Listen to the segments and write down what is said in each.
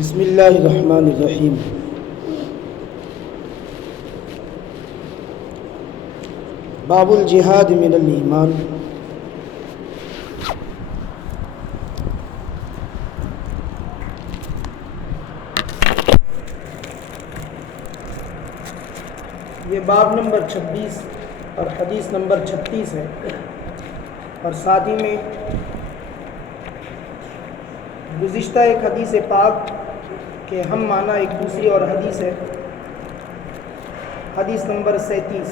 بسم اللہ الرحمن الرحیم۔ باب الجہاد من الایمان۔ یہ باب نمبر 26 اور حدیث نمبر 36 ہے، اور ساتھ ہی میں گزشتہ ایک حدیث پاک کے ہم معنی ایک دوسری اور حدیث ہے، حدیث نمبر 37۔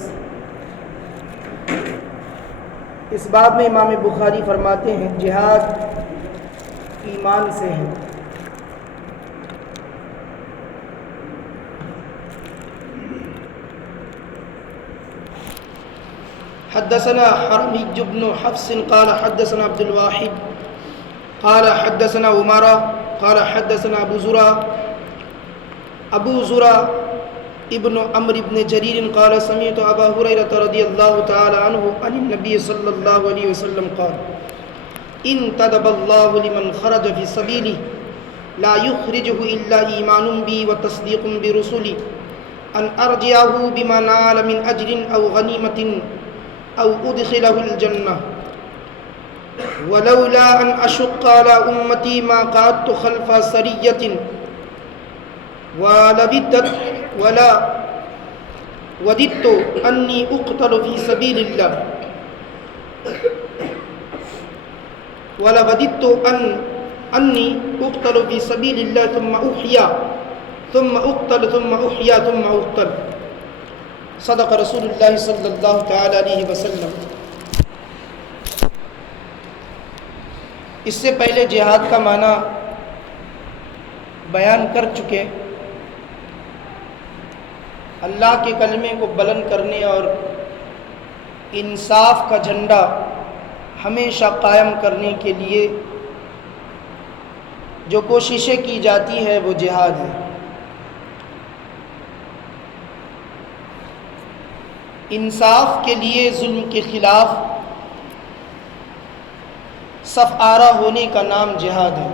اس باب میں امام بخاری فرماتے ہیں جہاد ایمان سے ہے۔ حدثنا حرمي بن حفص قال حدثنا عبد الواحد قال حدثنا عمارة قال حدثنا ابو زرع ابن عمرو بن جرير قال سمعت ابا هريرة رضي الله تعالى عنه عن النبي صلى الله عليه وسلم قال انتدب الله لمن خرج في سبيله لا يخرجه الا ايمان بي وتصديق برسلي ان ارجعه بما نال من اجر او غنيمة او ادخله الجنة ولولا ان اشق على امتي ما قعدت خلف سرية ولا وددت أني أقتل في سبيل الله ولا وددت أني أقتل في سبيل الله ثم أحيا ثم أقتل ثم أحيا ثم أقتل صدق رسول الله صلى الله تعالى عليه وسلم۔ اس سے پہلے جہاد کا معنی بیان کر چکے۔ اللہ کے کلمے کو بلند کرنے اور انصاف کا جھنڈا ہمیشہ قائم کرنے کے لیے جو کوششیں کی جاتی ہے وہ جہاد ہے۔ انصاف کے لیے ظلم کے خلاف صف آرا ہونے کا نام جہاد ہے،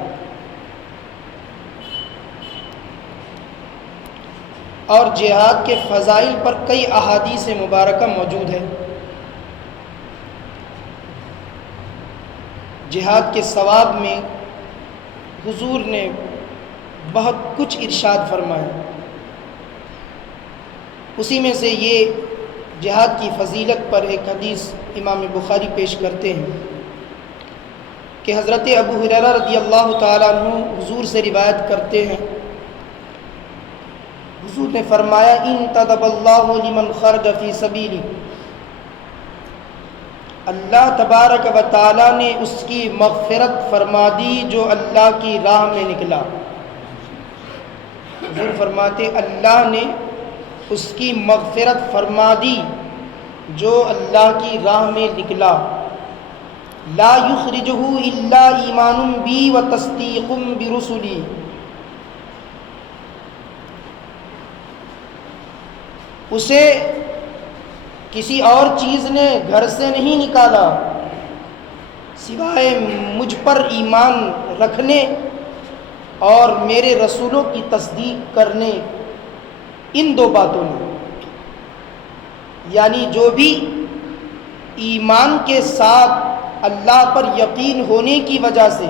اور جہاد کے فضائل پر کئی احادیث مبارکہ موجود ہیں۔ جہاد کے ثواب میں حضور نے بہت کچھ ارشاد فرمایا، اسی میں سے یہ جہاد کی فضیلت پر ایک حدیث امام بخاری پیش کرتے ہیں کہ حضرت ابو ہریرہ رضی اللہ تعالیٰ عنہ حضور سے روایت کرتے ہیں، حضور نے فرمایا انتدب اللہ لمن خرج فی سبیلی، اللہ تبارک و تعالی نے اس کی مغفرت فرما دی جو اللہ کی راہ میں نکلا۔ حضور فرماتے اللہ نے اس کی مغفرت فرما دی جو اللہ کی راہ میں نکلا۔ لا یخرجہ الا ایمان بی و تصدیق برسلی، اسے کسی اور چیز نے گھر سے نہیں نکالا سوائے مجھ پر ایمان رکھنے اور میرے رسولوں کی تصدیق کرنے، ان دو باتوں نے۔ یعنی جو بھی ایمان کے ساتھ اللہ پر یقین ہونے کی وجہ سے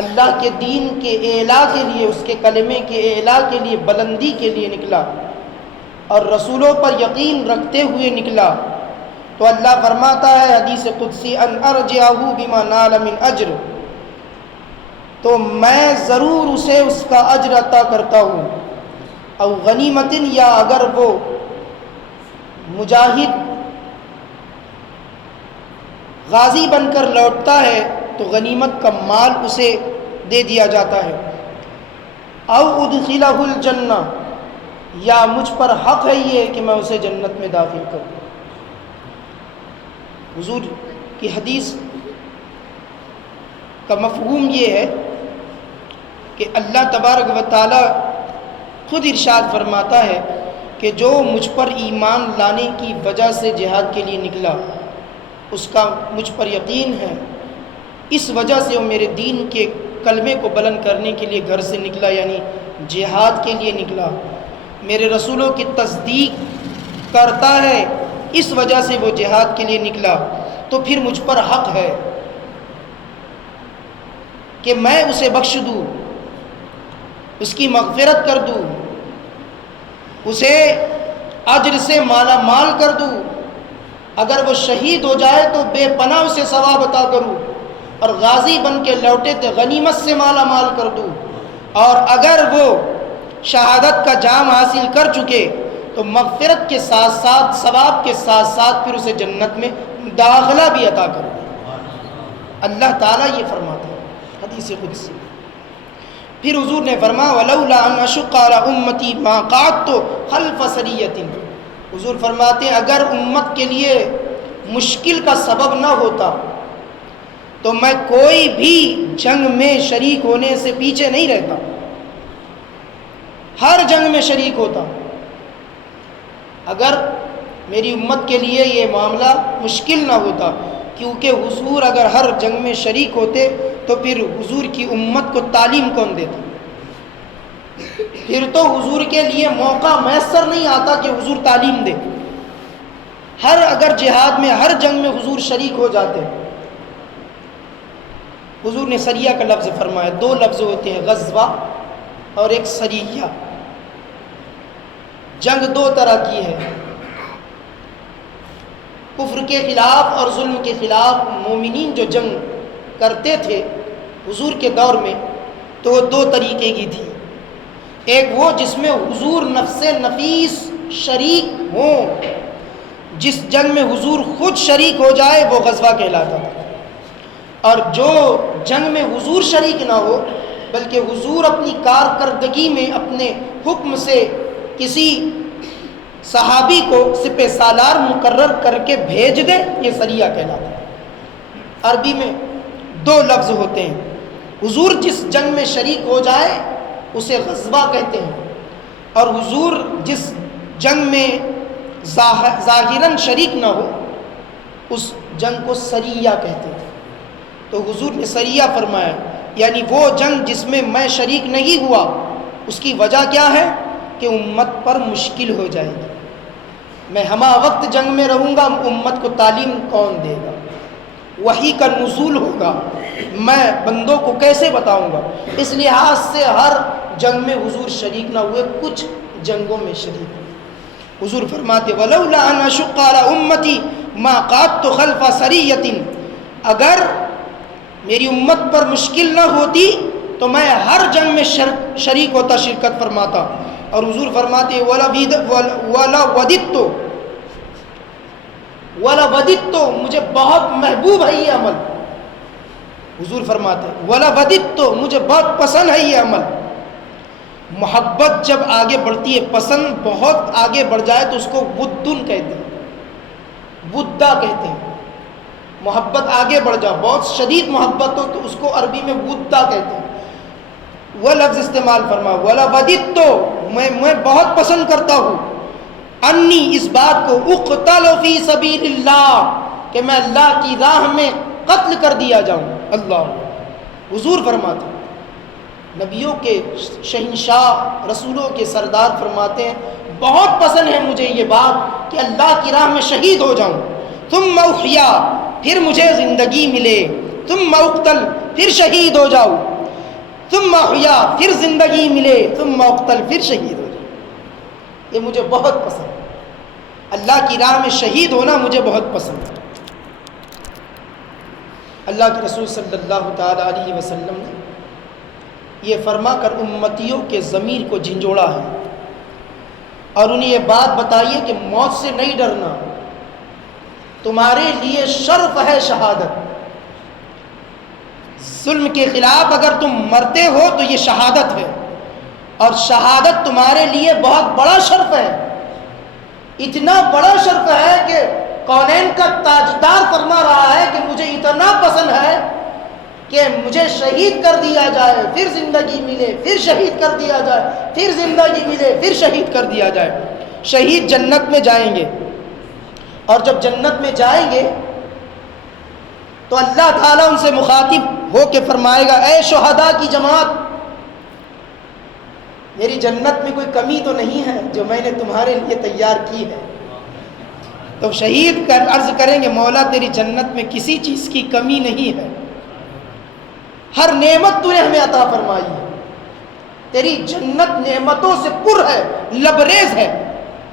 اللہ کے دین کے اعلاء کے لیے، اس کے کلمے کے اعلاء کے لیے، بلندی کے لیے نکلا اور رسولوں پر یقین رکھتے ہوئے نکلا، تو اللہ فرماتا ہے حدیث قدسی ان ارجعہ بما نال من اجر، تو میں ضرور اسے اس کا اجر عطا کرتا ہوں، او غنیمت، یا اگر وہ مجاہد غازی بن کر لوٹتا ہے تو غنیمت کا مال اسے دے دیا جاتا ہے، او ادخلہ الجنہ، یا مجھ پر حق ہے یہ کہ میں اسے جنت میں داخل کروں۔ حضور کی حدیث کا مفہوم یہ ہے کہ اللہ تبارک و تعالی خود ارشاد فرماتا ہے کہ جو مجھ پر ایمان لانے کی وجہ سے جہاد کے لیے نکلا، اس کا مجھ پر یقین ہے، اس وجہ سے وہ میرے دین کے کلمے کو بلند کرنے کے لیے گھر سے نکلا، یعنی جہاد کے لیے نکلا، میرے رسولوں کی تصدیق کرتا ہے، اس وجہ سے وہ جہاد کے لیے نکلا، تو پھر مجھ پر حق ہے کہ میں اسے بخش دوں، اس کی مغفرت کر دوں، اسے اجر سے مالا مال کر دوں، اگر وہ شہید ہو جائے تو بے پناہ اسے ثواب عطا کروں، اور غازی بن کے لوٹے تو غنیمت سے مالا مال کر دوں، اور اگر وہ شہادت کا جام حاصل کر چکے تو مغفرت کے ساتھ ساتھ ثواب کے ساتھ ساتھ پھر اسے جنت میں داخلہ بھی عطا کروں۔ اللہ تعالیٰ یہ فرماتا ہے حدیث قدسی۔ پھر حضور نے فرمایا وَلَوْلَا أَنْ أَشُقَّ عَلَىٰ أُمَّتِي مَا قَعَدْتُ خَلْفَ سَرِيَّةٍ، حضور فرماتے ہیں اگر امت کے لیے مشکل کا سبب نہ ہوتا تو میں کوئی بھی جنگ میں شریک ہونے سے پیچھے نہیں رہتا، ہر جنگ میں شریک ہوتا۔ اگر میری امت کے لیے یہ معاملہ مشکل نہ ہوتا، کیونکہ حضور اگر ہر جنگ میں شریک ہوتے تو پھر حضور کی امت کو تعلیم کون دیتا؟ پھر تو حضور کے لیے موقع میسر نہیں آتا کہ حضور تعلیم دے۔ اگر جہاد میں ہر جنگ میں حضور شریک ہو جاتے، حضور نے سریہ کا لفظ فرمایا، دو لفظ ہوتے ہیں، غزوہ اور ایک سریہ۔ جنگ دو طرح کی ہے، کفر کے خلاف اور ظلم کے خلاف مومنین جو جنگ کرتے تھے حضور کے دور میں تو وہ دو طریقے کی تھی، ایک وہ جس میں حضور نفس نفیس شریک ہوں، جس جنگ میں حضور خود شریک ہو جائے وہ غزوہ کہلاتا تھا، اور جو جنگ میں حضور شریک نہ ہو بلکہ حضور اپنی کارکردگی میں اپنے حکم سے کسی صحابی کو سپہ سالار مقرر کر کے بھیج دے، یہ سریہ کہلاتا ہے۔ عربی میں دو لفظ ہوتے ہیں، حضور جس جنگ میں شریک ہو جائے اسے غزوہ کہتے ہیں، اور حضور جس جنگ میں ظاہراً شریک نہ ہو اس جنگ کو سریہ کہتے تھے۔ تو حضور نے سریہ فرمایا، یعنی وہ جنگ جس میں میں شریک نہیں ہوا، اس کی وجہ کیا ہے کہ امت پر مشکل ہو جائے گی، میں ہمہ وقت جنگ میں رہوں گا، امت کو تعلیم کون دے گا، وحی کا نزول ہوگا، میں بندوں کو کیسے بتاؤں گا، اس لحاظ سے ہر جنگ میں حضور شریک نہ ہوئے، کچھ جنگوں میں شریک ہوئے۔ حضور فرماتے وَلَوْلَا أَنْ أَشُقَّ عَلَىٰ أُمَّتِي مَا قَعَدْتُ خَلْفَ سَرِيَّةٍ، اگر میری امت پر مشکل نہ ہوتی تو میں ہر جنگ میں شریک ہوتا، شرکت فرماتا۔ اور حضور فرماتے وَلَوَدِدْتُ، مجھے بہت محبوب ہے یہ عمل، حضور فرماتے وَلَوَدِدْتُ، مجھے بہت پسند ہے یہ عمل۔ محبت جب آگے بڑھتی ہے، پسند بہت آگے بڑھ جائے تو اس کو ودن کہتے ہیں، ودا کہتے ہیں، محبت آگے بڑھ جائے، بہت شدید محبت ہو تو اس کو عربی میں ودا کہتے ہیں۔ وہ لفظ استعمال فرما وَلَوَدِدْتُ، میں بہت پسند کرتا ہوں، انی، اس بات کو، اقتل فی سبیل اللہ، کہ میں اللہ کی راہ میں قتل کر دیا جاؤں۔ اللہ، حضور فرماتے ہیں، نبیوں کے شہنشاہ، رسولوں کے سردار فرماتے ہیں بہت پسند ہے مجھے یہ بات کہ اللہ کی راہ میں شہید ہو جاؤں، ثم احیا، پھر مجھے زندگی ملے، ثم اقتل، پھر شہید ہو جاؤں، ثم احیا، پھر زندگی ملے، ثم اقتل، پھر شہید ہو جاؤں، یہ مجھے بہت پسند ہے، اللہ کی راہ میں شہید ہونا مجھے بہت پسند ہے۔ اللہ کے رسول صلی اللہ تعالی علیہ وسلم نے یہ فرما کر امتیوں کے ضمیر کو جھنجھوڑا ہے اور انہیں یہ بات بتائیے کہ موت سے نہیں ڈرنا، تمہارے لیے شرف ہے شہادت، ظلم کے خلاف اگر تم مرتے ہو تو یہ شہادت ہے، اور شہادت تمہارے لیے بہت بڑا شرف ہے، اتنا بڑا شرف ہے کہ کونین کا تاجدار فرما رہا ہے کہ مجھے اتنا پسند ہے کہ مجھے شہید کر دیا جائے، پھر زندگی ملے، پھر شہید کر دیا جائے، پھر زندگی ملے، پھر شہید کر دیا جائے۔ شہید جنت میں جائیں گے، اور جب جنت میں جائیں گے تو اللہ تعالیٰ ان سے مخاطب ہو کے فرمائے گا اے شہداء کی جماعت، میری جنت میں کوئی کمی تو نہیں ہے جو میں نے تمہارے لیے تیار کی ہے؟ تو شہید عرض کریں گے مولا تیری جنت میں کسی چیز کی کمی نہیں ہے، ہر نعمت تو نے ہمیں عطا فرمائی ہے، تیری جنت نعمتوں سے پر ہے، لبریز ہے،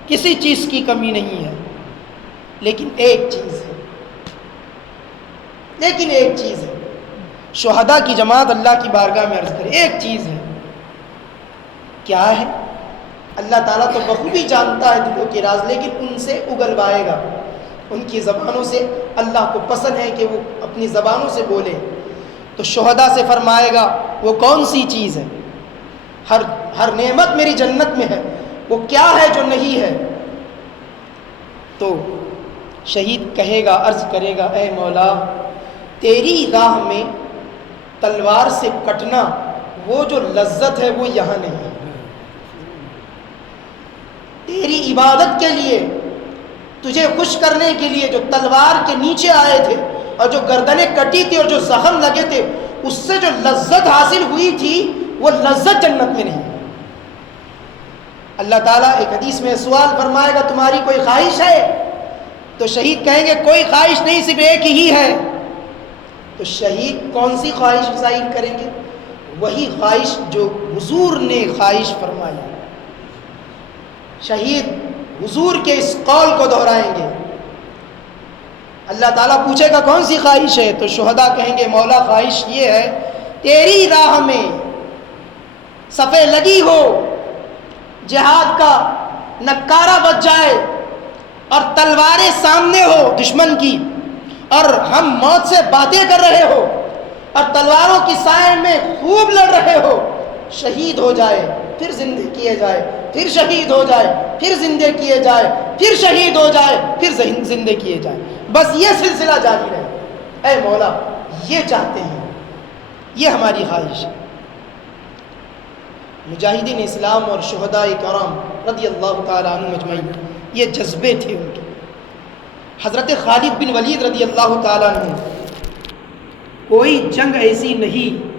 کسی چیز کی کمی نہیں ہے، لیکن ایک چیز ہے، شہداء کی جماعت اللہ کی بارگاہ میں عرض کرے ایک چیز ہے، کیا ہے؟ اللہ تعالیٰ تو بخوبی جانتا ہے دلوں کے راز، لیکن ان سے اگلوائے گا، ان کی زبانوں سے اللہ کو پسند ہے کہ وہ اپنی زبانوں سے بولے، تو شہداء سے فرمائے گا وہ کون سی چیز ہے؟ ہر نعمت میری جنت میں ہے، وہ کیا ہے جو نہیں ہے؟ تو شہید کہے گا، عرض کرے گا اے مولا تیری راہ میں تلوار سے کٹنا وہ جو لذت ہے وہ یہاں نہیں ہے، تیری عبادت کے لیے، تجھے خوش کرنے کے لیے جو تلوار کے نیچے آئے تھے اور جو گردنیں کٹی تھی اور جو زخم لگے تھے، اس سے جو لذت حاصل ہوئی تھی وہ لذت جنت میں نہیں۔ اللہ تعالیٰ ایک حدیث میں سوال فرمائے گا تمہاری کوئی خواہش ہے؟ تو شہید کہیں گے کوئی خواہش نہیں، صرف ایک ہی ہے۔ تو شہید کون سی خواہش ظاہر کریں گے؟ وہی خواہش جو حضور نے خواہش فرمائی۔ شہید حضور کے اس قول کو دہرائیں گے، اللہ تعالیٰ پوچھے گا کون سی خواہش ہے؟ تو شہداء کہیں گے مولا خواہش یہ ہے تیری راہ میں صفیں لگی ہو، جہاد کا نکارہ بج جائے اور تلواریں سامنے ہو دشمن کی، اور ہم موت سے باتیں کر رہے ہو اور تلواروں کی سائے میں خوب لڑ رہے ہو، شہید ہو جائے پھر زندہ کیے جائے، پھر شہید ہو جائے پھر زندہ کیے جائے، پھر شہید ہو جائے پھر زندہ کیے جائے، بس یہ سلسلہ جاری رہے۔ اے مولا یہ چاہتے ہیں، یہ ہماری خواہش ہے۔ مجاہدین اسلام اور شہداء کرام رضی اللہ تعالیٰ عنہ مجمعین یہ جذبے تھے ان کے۔ حضرت خالد بن ولید رضی اللہ تعالیٰ عنہ، کوئی جنگ ایسی نہیں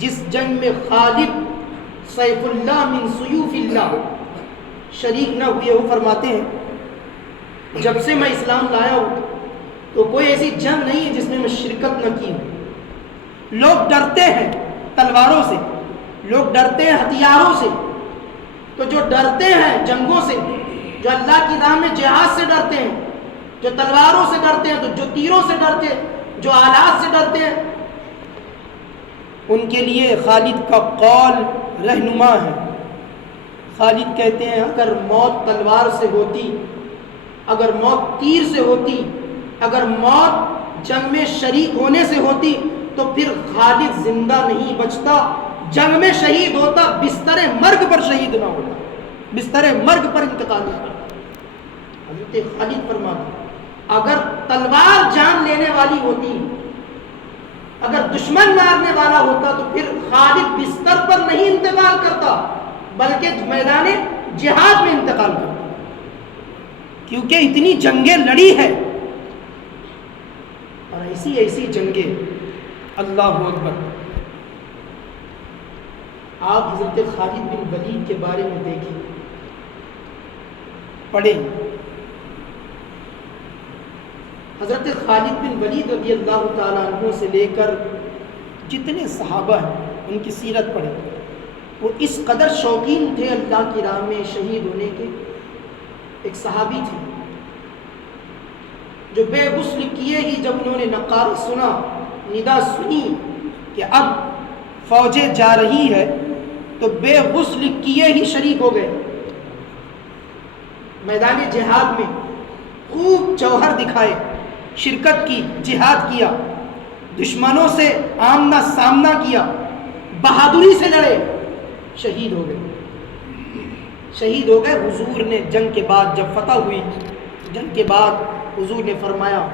جس جنگ میں خالد سیف اللہ من سیوف اللہ شریک نہ ہوئے۔ وہ فرماتے ہیں جب سے میں اسلام لایا ہوں تو کوئی ایسی جنگ نہیں ہے جس میں شرکت نہ کی ہوں۔ لوگ ڈرتے ہیں تلواروں سے، لوگ ڈرتے ہیں ہتھیاروں سے، تو جو ڈرتے ہیں جنگوں سے، جو اللہ کی راہ میں جہاد سے ڈرتے ہیں، جو تلواروں سے ڈرتے ہیں، تو جو تیروں سے ڈرتے ہیں، جو آلات سے ڈرتے ہیں، ان کے لیے خالد کا قول رہنما ہے۔ خالد کہتے ہیں اگر موت تلوار سے ہوتی، اگر موت تیر سے ہوتی، اگر موت جنگ میں شریک ہونے سے ہوتی تو پھر خالد زندہ نہیں بچتا، جنگ میں شہید ہوتا، بستر مرگ پر شہید نہ ہوتا، بستر مرگ پر انتقال نہ کرتا۔ حضرت خالد فرماتے اگر تلوار جان لینے والی ہوتی، اگر دشمن مارنے والا ہوتا تو پھر خالد بستر پر نہیں انتقال کرتا بلکہ میدان جہاد میں انتقال کرتا، کیونکہ اتنی جنگیں لڑی ہے اور ایسی جنگیں۔ اللہ اکبر۔ آپ حضرت خالد بن ولید کے بارے میں دیکھیں، پڑھیں۔ حضرت خالد بن ولید رضی اللہ تعالیٰ عنہ سے لے کر جتنے صحابہ ہیں ان کی سیرت پڑھیں، وہ اس قدر شوقین تھے اللہ کی راہ میں شہید ہونے کے۔ ایک صحابی تھے جو بے غسل کیے ہی جب انہوں نے نقارہ سنا، ندا سنی کہ اب فوجیں جا رہی ہے، تو بے غسل کیے ہی شریک ہو گئے، میدان جہاد میں خوب جوہر دکھائے، شرکت کی، جہاد کیا، دشمنوں سے آمنا سامنا کیا، بہادری سے لڑے، شہید ہو گئے، شہید ہو گئے۔ حضور نے جنگ کے بعد جب فتح ہوئی، جنگ کے بعد حضور نے فرمایا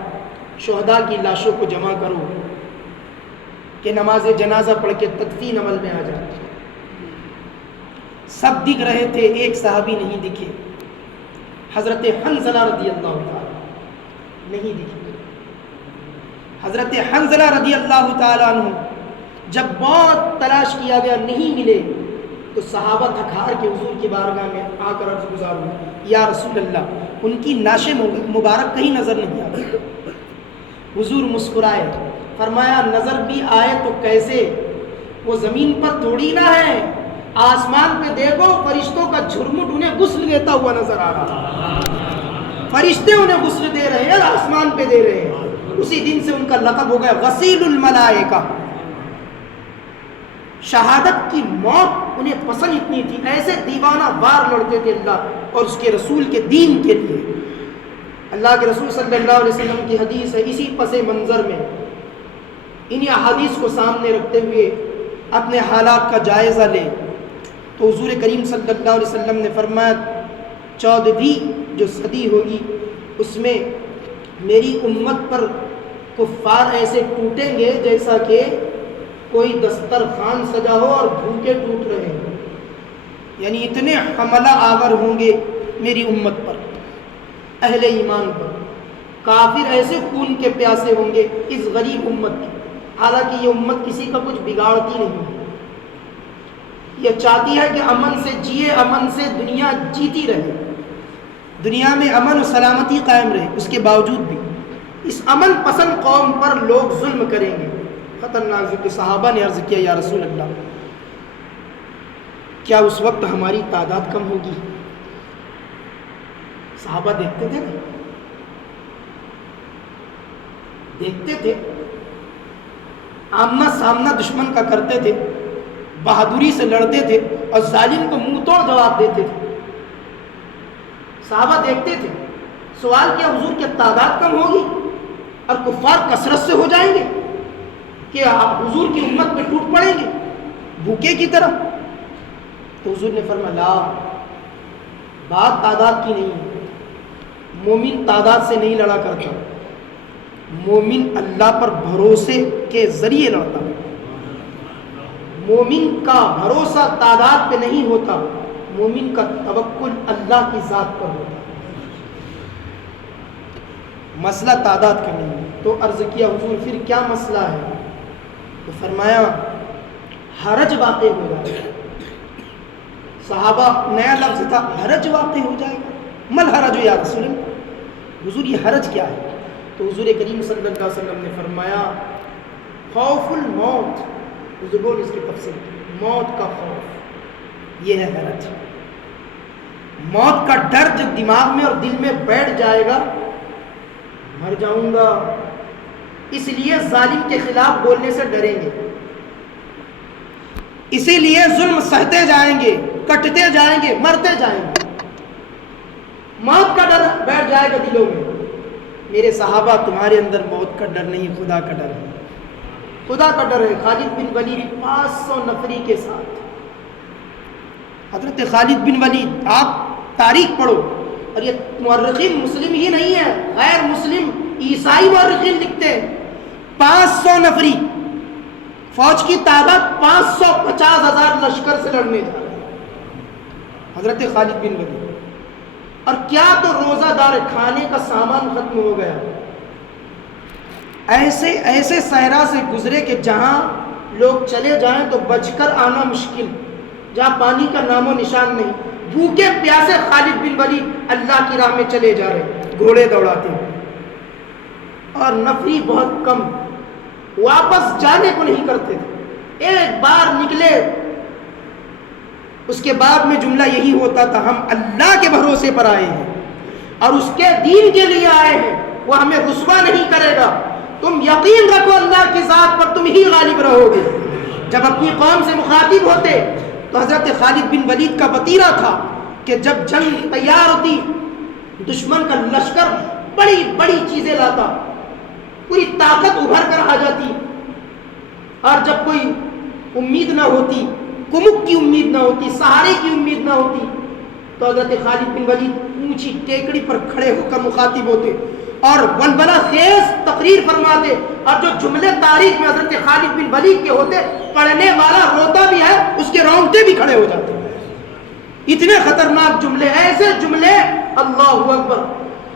شہداء کی لاشوں کو جمع کرو کہ نماز جنازہ پڑھ کے تدفین عمل میں آ جائے۔ سب دکھ رہے تھے، ایک صحابی نہیں دکھے، حضرت حنظلہ رضی اللہ تعالیٰ نہیں دکھے۔ حضرت حنظلہ رضی اللہ تعالیٰ عنہ جب بہت تلاش کیا گیا نہیں ملے تو صحابہ تھک ہار کے حضور کی بارگاہ میں آ کر عرض گزار ہوئے، یا رسول اللہ، ان کی ناش مبارک کہیں نظر نہیں آتی۔ حضور مسکرائے، فرمایا نظر بھی آئے تو کیسے، وہ زمین پر تھوڑی نہ ہے، آسمان پہ دیکھو فرشتوں کا جھرمٹ انہیں غسل دیتا ہوا نظر آ رہا، فرشتے انہیں غسل دے رہے ہیں، آسمان پہ دے رہے ہیں۔ اسی دن سے ان کا لقب ہو گیا غسیل الملائکہ۔ شہادت کی موت انہیں پسند اتنی تھی، ایسے دیوانہ وار لڑتے تھے اللہ اور اس کے رسول کے دین کے لیے۔ اللہ کے رسول صلی اللہ علیہ وسلم کی حدیث ہے، اسی پس منظر میں انہی احادیث کو سامنے رکھتے ہوئے اپنے حالات کا جائزہ لے تو حضور کریم صلی اللہ علیہ وسلم نے فرمایا 14ویں جو صدی ہوگی اس میں میری امت پر کفار ایسے ٹوٹیں گے جیسا کہ کوئی دسترخوان سجا ہو اور بھوکے ٹوٹ رہے ہیں، یعنی اتنے حملہ آور ہوں گے میری امت پر، اہل ایمان پر۔ کافر ایسے خون کے پیاسے ہوں گے اس غریب امت کی، حالانکہ یہ امت کسی کا کچھ بگاڑتی نہیں، یہ چاہتی ہے کہ امن سے جیے، امن سے دنیا جیتی رہے، دنیا میں امن و سلامتی قائم رہے۔ اس کے باوجود بھی اس امن پسند قوم پر لوگ ظلم کریں گے، خطرناک ذکر۔ صحابہ نے عرض کیا، یا رسول اللہ، کیا اس وقت ہماری تعداد کم ہوگی؟ صحابہ دیکھتے تھے نا، دیکھتے تھے، آمنا سامنا دشمن کا کرتے تھے، بہادری سے لڑتے تھے اور ظالم کو منہ توڑ جواب دیتے تھے۔ صحابہ دیکھتے تھے، سوال کیا حضور کی تعداد کم ہوگی اور کفار کثرت سے ہو جائیں گے کہ آپ حضور کی امت پہ ٹوٹ پڑیں گے بھوکے کی طرح؟ تو حضور نے فرمایا لا، بات تعداد کی نہیں ہے، مومن تعداد سے نہیں لڑا کرتا، مومن اللہ پر بھروسے کے ذریعے لڑتا ہے۔ مومن کا بھروسہ تعداد پہ نہیں ہوتا، مومن کا توکل اللہ کی ذات پر ہوتا ہے۔ مسئلہ تعداد کا نہیں ہے۔ تو عرض کیا حضور پھر کیا مسئلہ ہے؟ تو فرمایا حرج واقع ہو جائے گا۔ صحابہ نیا لفظ تھا، حرج واقع ہو جائے گا، مل حرج یا رسول اللہ، حضور یہ حرج کیا ہے؟ تو حضور کریم صلی اللہ علیہ وسلم نے فرمایا خوف الموت، بزرگوں نے اس کی تفسیر کی، موت کا خوف، یہ ہے حرج۔ موت کا ڈر جب دماغ میں اور دل میں بیٹھ جائے گا، مر جاؤں گا، اس لیے ظالم کے خلاف بولنے سے ڈریں گے، اسی لیے ظلم سہتے جائیں گے، کٹتے جائیں گے، مرتے جائیں گے۔ موت کا ڈر بیٹھ جائے گا دلوں میں۔ میرے صحابہ تمہارے اندر موت کا ڈر نہیں، خدا کا ڈر ہے، خدا کا ڈر ہے۔ خالد بن ولید 500 نفری کے ساتھ، حضرت خالد بن ولید، آپ تاریخ پڑھو، اور یہ مورخین مسلم ہی نہیں ہے، غیر مسلم عیسائی مورخین لکھتے ہیں 500 نفری فوج کی تعداد 550,000 لشکر سے لڑنے جا رہے ہیں حضرت خالد بن ولید۔ اور کیا تو روزہ دار، کھانے کا سامان ختم ہو گیا، ایسے ایسے صحرا سے گزرے کہ جہاں لوگ چلے جائیں تو بچ کر آنا مشکل، جہاں پانی کا نام و نشان نہیں، بھوکے پیاسے خالد بن ولید اللہ کی راہ میں چلے جا رہے، گھوڑے دوڑاتے ہیں، اور نفری بہت کم، واپس جانے کو نہیں کرتے تھے، ایک بار نکلے اس کے بعد میں جملہ یہی ہوتا تھا، ہم اللہ کے بھروسے پر آئے ہیں اور اس کے دین کے لیے آئے ہیں، وہ ہمیں رسوا نہیں کرے گا، تم یقین رکھو اللہ کی ذات پر تم ہی غالب رہو گے۔ جب اپنی قوم سے مخاطب ہوتے تو حضرت خالد بن ولید کا وتیرہ تھا کہ جب جنگ تیار ہوتی، دشمن کا لشکر بڑی بڑی چیزیں لاتا، پوری طاقت ابھر کر آ جاتی، اور جب کوئی امید نہ ہوتی، کمک کی امید نہ ہوتی، سہارے کی امید نہ ہوتی، تو حضرت خالد بن ولید اونچی ٹیکڑی پر کھڑے ہو کر مخاطب ہوتے اور ولولہ خیز تقریر فرماتے، اور جو جملے تاریخ میں حضرت خالد بن ولید کے ہوتے، پڑھنے والا روتا بھی ہے، اس کے رونگٹے بھی کھڑے ہو جاتے، اتنے خطرناک جملے، ایسے جملے اللہ اکبر۔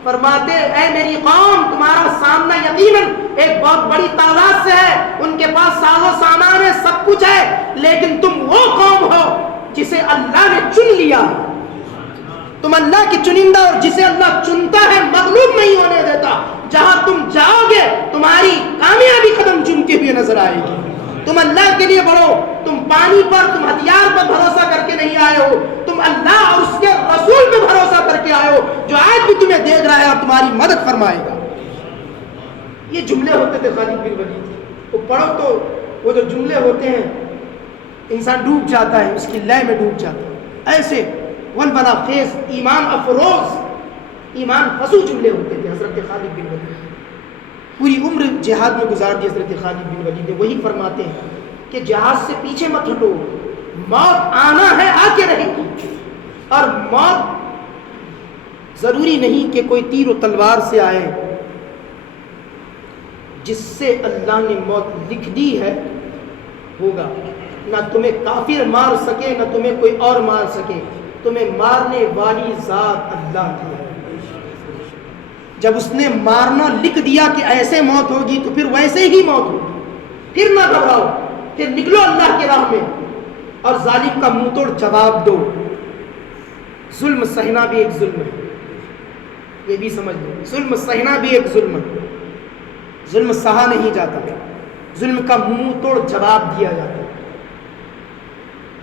فرماتے اے میری قوم تمہارا سامنا یقیناً ایک بہت بڑی تعداد سے ہے، ان کے پاس ساز و سامان ہے، سب کچھ ہے، لیکن تم وہ قوم ہو جسے اللہ نے چن لیا ہے، تم اللہ کی چنندہ، اور جسے اللہ چنتا ہے مغلوب نہیں ہونے دیتا۔ جہاں تم جاؤ گے تمہاری کامیابی قدم چنتی ہوئی نظر آئے گی۔ تم اللہ کے لیے بڑھو، تم پانی پر، تم ہتھیار پر بھروسہ کر کے نہیں آئے ہو، تم اللہ اور اس کے رسول پہ بھروسہ کر کے آئے ہو جو آج بھی تمہیں دیکھ رہا ہے اور تمہاری مدد فرمائے گا۔ یہ جملے ہوتے تھے خالد بن ولید، وہ پڑھو تو وہ جو جملے ہوتے ہیں انسان ڈوب جاتا ہے، اس کی لے میں ڈوب جاتا ہے، ایسے ولبلا خیز ایمان افروز ایمان فزو جملے ہوتے تھے حضرت خالد بن ولید۔ پوری عمر جہاد میں گزار دی حضرت خالد بن ولید نے۔ وہی فرماتے ہیں کہ جہاد سے پیچھے مت ہٹو، موت آنا ہے آ کے رہے گی، اور موت ضروری نہیں کہ کوئی تیر و تلوار سے آئے، جس سے اللہ نے موت لکھ دی ہے ہوگا۔ نہ تمہیں کافر مار سکے نہ تمہیں کوئی اور مار سکے، تمہیں مارنے والی ذات اللہ کی ہے۔ جب اس نے مارنا لکھ دیا کہ ایسے موت ہوگی تو پھر ویسے ہی موت ہوگی، پھر نہ گھبراؤ، پھر نکلو اللہ کی راہ میں اور ظالم کا منہ توڑ جواب دو۔ ظلم سہنا بھی ایک ظلم ہے، یہ بھی سمجھ لو، ظلم سہنا بھی ایک ظلم ہے، ظلم سہا نہیں جاتا، ظلم کا منہ توڑ جواب دیا جاتا ہے۔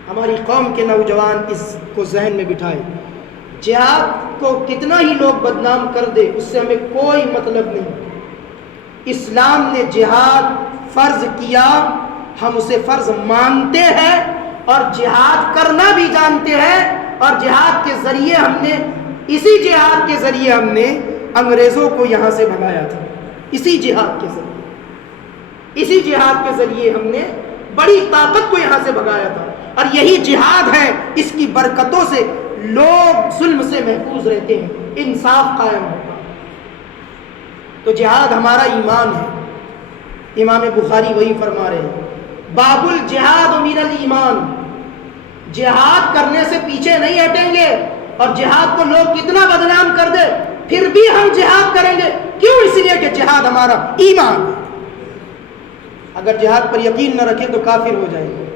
ہماری قوم کے نوجوان اس کو ذہن میں بٹھائے، جہاد کو کتنا ہی لوگ بدنام کر دے اس سے ہمیں کوئی مطلب نہیں۔ اسلام نے جہاد فرض کیا، ہم اسے فرض مانتے ہیں اور جہاد کرنا بھی جانتے ہیں، اور جہاد کے ذریعے ہم نے اسی جہاد کے ذریعے ہم نے انگریزوں کو یہاں سے بھگایا تھا، اسی جہاد کے ذریعے، اسی جہاد کے ذریعے ہم نے بڑی طاقت کو یہاں سے بھگایا تھا، اور یہی جہاد ہے، اس کی برکتوں سے لوگ ظلم سے محفوظ رہتے ہیں، انصاف قائم ہوتا ہے۔ تو جہاد ہمارا ایمان ہے۔ امام بخاری وہی فرما رہے ہیں، باب الجہاد من الایمان، جہاد کرنے سے پیچھے نہیں ہٹیں گے، اور جہاد کو لوگ کتنا بدنام کر دے پھر بھی ہم جہاد کریں گے، کیوں؟ اس لیے کہ جہاد ہمارا ایمان ہے۔ اگر جہاد پر یقین نہ رکھے تو کافر ہو جائے گا،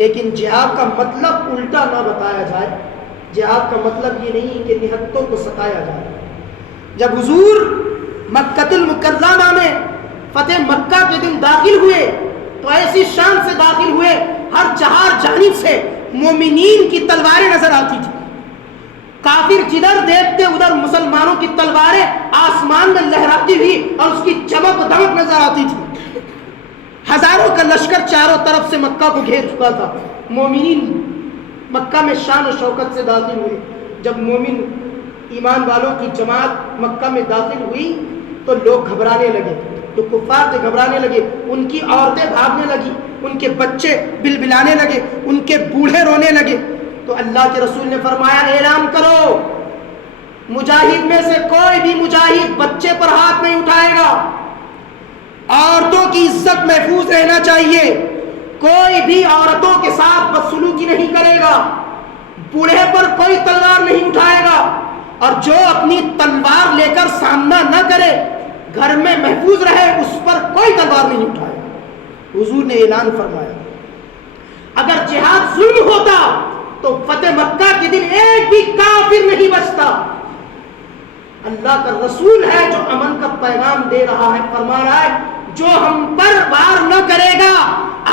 لیکن جہاد کا مطلب الٹا نہ بتایا جائے۔ جہاد کا مطلب یہ نہیں کہ نہتوں کو ستایا جائے۔ جب حضور مکہ المکرمہ میں فتح مکہ کے دن داخل ہوئے تو ایسی شان سے داخل ہوئے، ہر چہار جانب سے مومنین کی تلواریں نظر آتی تھی، کافر جدھر دیکھتے ادھر مسلمانوں کی تلواریں آسمان میں لہراتی ہوئی اور اس کی چمک دمک نظر آتی تھی۔ ہزاروں کا لشکر چاروں طرف سے مکہ کو گھیر چکا تھا۔ مومنین مکہ میں شان و شوکت سے داخل ہوئے۔ جب مومن ایمان والوں کی جماعت مکہ میں داخل ہوئی تو لوگ گھبرانے لگے، تو کفار سے گھبرانے لگے، ان کی عورتیں بھاگنے لگی، ان کے بچے بلبلانے لگے، ان کے بوڑھے رونے لگے۔ تو اللہ کے رسول نے فرمایا اعلان کرو، مجاہد میں سے کوئی بھی مجاہد بچے پر ہاتھ نہیں اٹھائے گا، عورتوں کی عزت محفوظ رہنا چاہیے، کوئی بھی عورتوں کے ساتھ بدسلوکی نہیں کرے گا، بوڑھے پر کوئی تلوار نہیں اٹھائے گا، اور جو اپنی تلوار لے کر سامنا نہ کرے، گھر میں محفوظ رہے، اس پر کوئی تلوار نہیں اٹھائے گا۔ حضور نے اعلان فرمایا۔ اگر جہاد ظلم ہوتا تو فتح مکہ کے دن ایک بھی کافر نہیں بچتا۔ اللہ کا رسول ہے جو امن کا پیغام دے رہا ہے، فرما رہا ہے جو ہم پر وار نہ کرے گا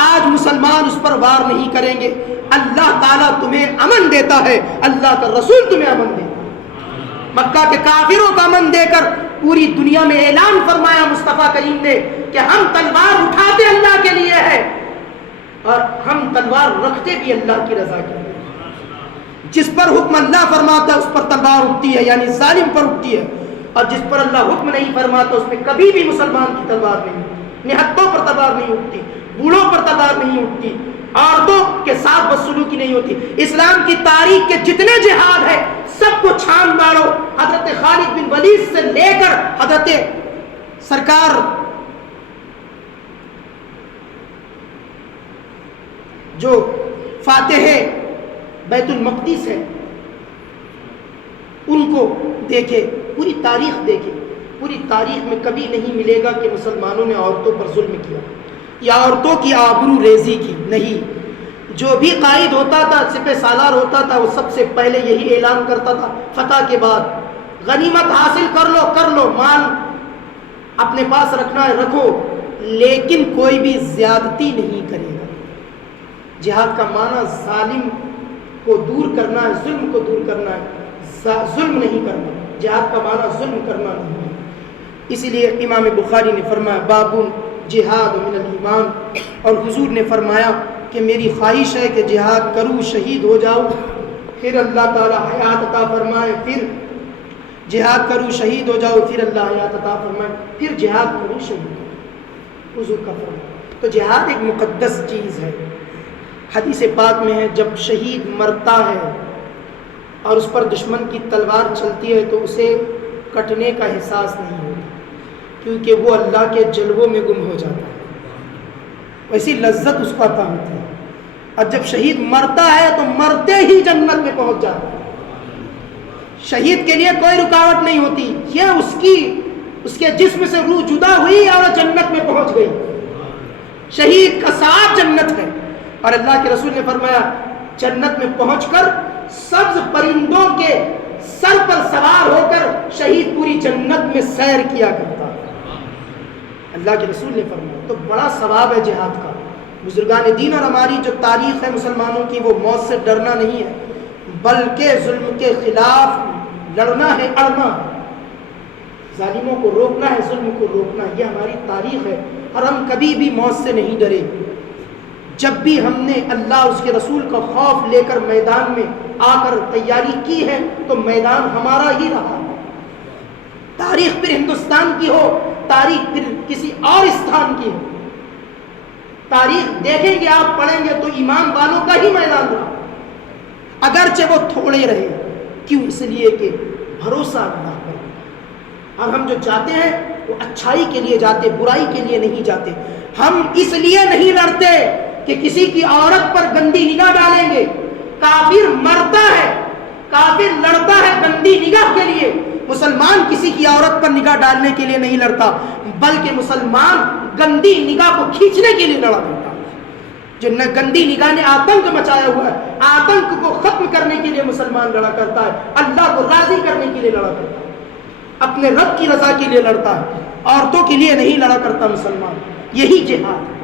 آج مسلمان اس پر وار نہیں کریں گے۔ اللہ تعالیٰ تمہیں امن دیتا ہے، اللہ کا رسول تمہیں امن دیتا ہے۔ مکہ کے کافروں کا امن دے کر پوری دنیا میں اعلان فرمایا مصطفیٰ کریم نے کہ ہم تلوار اٹھاتے اللہ کے لیے ہے، اور ہم تلوار رکھتے بھی اللہ کی رضا کے لیے۔ جس پر حکم اللہ فرماتا ہے اس پر تلوار اٹھتی ہے، یعنی ظالم پر اٹھتی ہے، اور جس پر اللہ حکم نہیں فرماتا اس میں کبھی بھی مسلمان کی تلوار نہیں اٹھتی۔ نہتوں پر تلوار نہیں اٹھتی، بوڑھوں پر تلوار نہیں اٹھتی، عورتوں کے ساتھ بدسلوکی نہیں ہوتی۔ اسلام کی تاریخ کے جتنے جہاد ہیں سب کو چھان مارو، حضرت خالد بن ولید سے لے کر حضرت سرکار جو فاتح بیت المقدس ہے ان کو دیکھے، پوری تاریخ دیکھے، پوری تاریخ میں کبھی نہیں ملے گا کہ مسلمانوں نے عورتوں پر ظلم کیا یا عورتوں کی آبرو ریزی کی، نہیں۔ جو بھی قائد ہوتا تھا، سپہ سالار ہوتا تھا، وہ سب سے پہلے یہی اعلان کرتا تھا فتح کے بعد، غنیمت حاصل کر لو، مال اپنے پاس رکھنا ہے رکھو، لیکن کوئی بھی زیادتی نہیں کرے گا۔ جہاد کا معنی ظالم کو دور کرنا ہے، ظلم کو دور کرنا ہے، ظلم نہیں کرنا۔ جہاد کا معنی ظلم کرنا نہیں ہے۔ اسی لیے امام بخاری نے فرمایا بابون جہاد من الایمان، اور حضور نے فرمایا کہ میری خواہش ہے کہ جہاد کروں، شہید ہو جاؤں، پھر اللہ تعالی حیات عطا فرمائے، پھر جہاد کروں شہید ہو جاؤ، پھر اللہ حیات عطا فرمائے، پھر جہاد کروں شہید ہو جاؤ، حضور کا فرمان۔ تو جہاد ایک مقدس چیز ہے۔ حدیث پاک میں ہے جب شہید مرتا ہے اور اس پر دشمن کی تلوار چلتی ہے تو اسے کٹنے کا احساس نہیں ہوتا، کیونکہ وہ اللہ کے جلووں میں گم ہو جاتا ہے، ویسی لذت اس کو عطا ہوتی ہے۔ اور جب شہید مرتا ہے تو مرتے ہی جنت میں پہنچ جاتا ہے، شہید کے لیے کوئی رکاوٹ نہیں ہوتی، یہ اس کے جسم سے روح جدا ہوئی اور جنت میں پہنچ گئی۔ شہید کا ساتھ جنت ہے، اور اللہ کے رسول نے فرمایا جنت میں پہنچ کر سبز پرندوں کے سر پر سوار ہو کر شہید پوری جنت میں سیر کیا کرتا ہے، اللہ کے رسول نے فرمایا۔ تو بڑا ثواب ہے جہاد کا۔ بزرگان دین اور ہماری جو تاریخ ہے مسلمانوں کی، وہ موت سے ڈرنا نہیں ہے بلکہ ظلم کے خلاف لڑنا ہے، اڑنا ہے، ظالموں کو روکنا ہے، ظلم کو روکنا ہے، یہ ہماری تاریخ ہے۔ اور ہم کبھی بھی موت سے نہیں ڈرے۔ جب بھی ہم نے اللہ اس کے رسول کا خوف لے کر میدان میں آ کر تیاری کی ہے تو میدان ہمارا ہی رہا ہے۔ تاریخ پھر ہندوستان کی ہو، تاریخ پھر کسی اور استھان کی ہو، تاریخ دیکھیں گے آپ، پڑھیں گے تو ایمان والوں کا ہی میدان رہا، اگرچہ وہ تھوڑے رہے۔ کیوں؟ اس لیے کہ بھروسہ اللہ پر۔ اور ہم جو جاتے ہیں وہ اچھائی کے لیے جاتے، برائی کے لیے نہیں جاتے۔ ہم اس لیے نہیں لڑتے کہ کسی کی عورت پر گندی نگاہ ڈالیں گے۔ کافر مرتا ہے، کافر لڑتا ہے گندی نگاہ کے لیے، مسلمان کسی کی عورت پر نگاہ ڈالنے کے لیے نہیں لڑتا، بلکہ مسلمان گندی نگاہ کو کھینچنے کے لیے لڑا کرتا ہے۔ جو گندی نگاہ نے آتنک مچایا ہوا ہے، آتنک کو ختم کرنے کے لیے مسلمان لڑا کرتا ہے، اللہ کو راضی کرنے کے لیے لڑا کرتا ہے، اپنے رب کی رضا کے لیے لڑتا ہے، عورتوں کے لیے نہیں لڑا کرتا مسلمان۔ یہی جہاد ہے،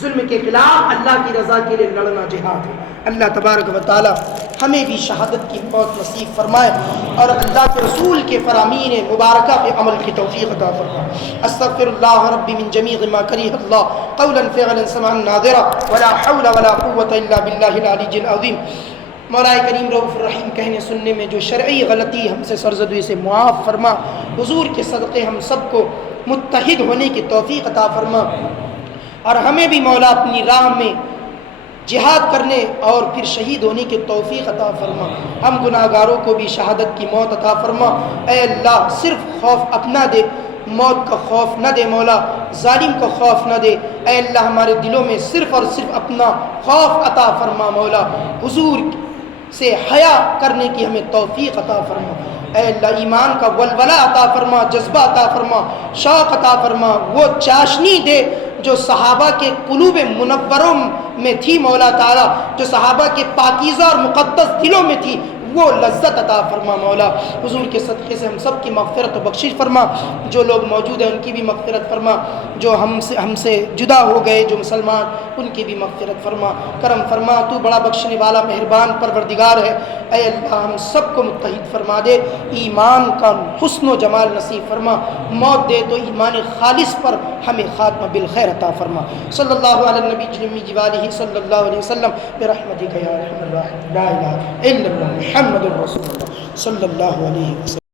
ظلم کے خلاف اللہ کی رضا کے لیے لڑنا جہاد ہے۔ اللہ تبارک و تعالی ہمیں بھی شہادت کی موت نصیب فرمائے اور اللہ کے رسول کے فرامین مبارکہ پہ عمل کی توفیق عطا فرمائے۔ استغفر اللہ ربی من جمیع ما کرہ اللہ قولا فعلا سمعا ناظرا ولا حول ولا قوة الا باللہ العلی العظیم۔ مولا کریم رؤوف الرحیم، کہنے سننے میں جو شرعی غلطی ہم سے سرزد سے معاف فرما، حضور کے صدقے ہم سب کو متحد ہونے کی توفیق عطا فرما، اور ہمیں بھی مولا اپنی راہ میں جہاد کرنے اور پھر شہید ہونے کی توفیق عطا فرما۔ ہم گناہگاروں کو بھی شہادت کی موت عطا فرما۔ اے اللہ، صرف خوف اپنا دے، موت کا خوف نہ دے مولا، ظالم کا خوف نہ دے۔ اے اللہ، ہمارے دلوں میں صرف اور صرف اپنا خوف عطا فرما مولا، حضور سے حیا کرنے کی ہمیں توفیق عطا فرما۔ اے اللہ، ایمان کا ولولہ عطا فرما، جذبہ عطا فرما، شوق عطا فرما، وہ چاشنی دے جو صحابہ کے قلوب منوروں میں تھی مولا تعالی، جو صحابہ کے پاکیزہ اور مقدس دلوں میں تھی، وہ لذت عطا فرما مولا۔ حضور کے صدقے سے ہم سب کی مغفرت و بخشش فرما، جو لوگ موجود ہیں ان کی بھی مغفرت فرما، جو ہم سے جدا ہو گئے جو مسلمان ان کی بھی مغفرت فرما، کرم فرما۔ تو بڑا بخشنے والا مہربان پروردگار ہے۔ اے اللہ، ہم سب کو متحد فرما دے، ایمان کا حسن و جمال نصیب فرما، موت دے تو ایمان خالص پر ہمیں خاتمہ بالخیر عطا فرما۔ صلی اللہ علی النبی جمی والہ صلی اللہ علیہ وسلم برحمتک یا ارحم الراحمین، لا الہ الا اللہ محمد رسول اللہ صلی اللہ علیہ وسلم۔